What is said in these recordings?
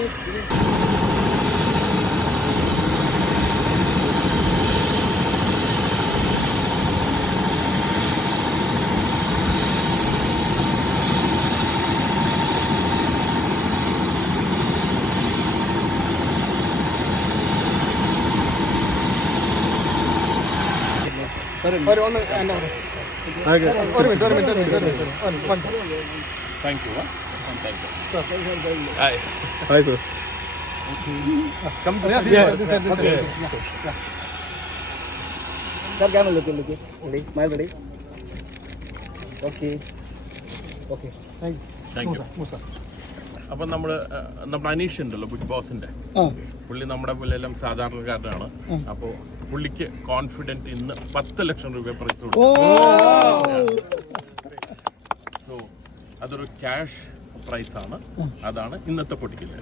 Thank you. Hi. Hi, sir. Come to Yes, okay. Sir, camera look. Ready? Smile, ready? Okay. Thank you. Thank you. അപ്പം നമ്മുടെ അനീഷ് ഉണ്ടല്ലോ big ബോസിന്റെ പുള്ളി നമ്മുടെ പോലെയെല്ലാം സാധാരണക്കാരനാണ്. അപ്പോൾ പുള്ളിക്ക് കോൺഫിഡൻറ്റ് ഇന്ന് 10 ലക്ഷം രൂപ പ്രൈസ് കൊടുക്കും. സോ അതൊരു ക്യാഷ് പ്രൈസ് ആണ്. അതാണ് ഇന്നത്തെ പൊട്ടിക്കല്.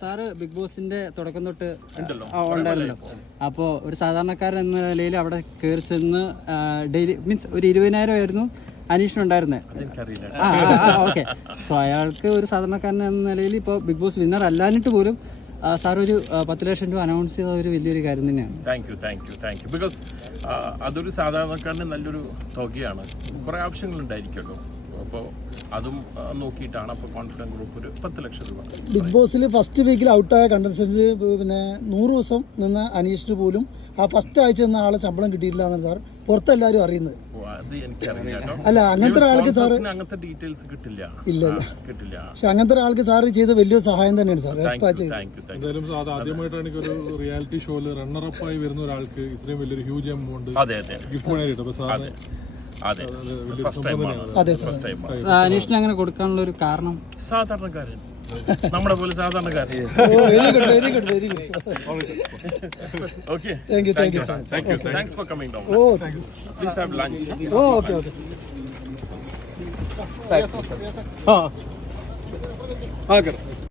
സാറ് ബിഗ് ബോസിന്റെ തുടക്കം തൊട്ട് ഉണ്ടല്ലോ ഉണ്ടായിരുന്നല്ലോ. അപ്പോൾ ഒരു സാധാരണക്കാരൻ എന്ന നിലയിൽ അവിടെ കയറി ചെന്ന് ഡെയിലി മീൻസ് ഒരു 20,000 ആയിരുന്നു അനീഷിനുണ്ടായിരുന്നത്. ഓക്കെ. സോ അയാൾക്ക് ഒരു സാധാരണക്കാരൻ എന്ന നിലയിൽ ഇപ്പോൾ ബിഗ് ബോസ് വിന്നർ അല്ലാഞ്ഞിട്ട് പോലും സാർ ഒരു 10 ലക്ഷം രൂപ അനൗൺസ് ചെയ്ത ഒരു വലിയൊരു കാര്യം തന്നെയാണ്. താങ്ക് യു ബിക്കോസ് അതൊരു സാധാരണക്കാരന് നല്ലൊരു തുകയാണ്. കുറേ ആവശ്യങ്ങളുണ്ടായിരിക്കുമല്ലോ. അപ്പോൾ അതും നോക്കിയിട്ടാണ് അപ്പോൾ കോൺഫിഡൻറ്റ് ഗ്രൂപ്പ് ഒരു 10 ലക്ഷം രൂപ. ബിഗ് ബോസിൽ ഫസ്റ്റ് വീക്കിൽ ഔട്ടായ കണ്ടസ്റ്റൻസ് പിന്നെ 100 ദിവസം നിന്ന അനീഷിന് പോലും ആ ഫസ്റ്റ് ആഴ്ച നിന്ന ആളെ ശമ്പളം കിട്ടിയിട്ടില്ല എന്നാണ് സാർ പുറത്തെല്ലാവരും അറിയുന്നത്. അത് എനിക്കറിയില്ല. അല്ല, അങ്ങനത്തെ ഒരാൾക്ക് സാർ അങ്ങനത്തെ ഡീറ്റെയിൽസ് കിട്ടില്ല. പക്ഷെ അങ്ങനത്തെ ഒരാൾക്ക് സാർ ചെയ്ത വലിയൊരു സഹായം തന്നെയാണ് സാർ. എന്തായാലും ആദ്യമായിട്ടാണ് എനിക്കൊരു റിയാലിറ്റി ഷോയിൽ റണ്ണറപ്പ് ആയി വരുന്ന ഒരാൾക്ക് ഇത്രയും വലിയൊരു ഹ്യൂജ് എമൗണ്ട് ഗിഫ്റ്റ് കിട്ടും. അനീഷിന് അങ്ങനെ കൊടുക്കാനുള്ള ഒരു കാരണം സാധാരണക്കാരൻ, നമ്മളെ പോലെ സാധാരണക്കാരൻ. Very good. Okay. Thank you, sir. Thanks for coming down. Please have lunch. Okay. Okay.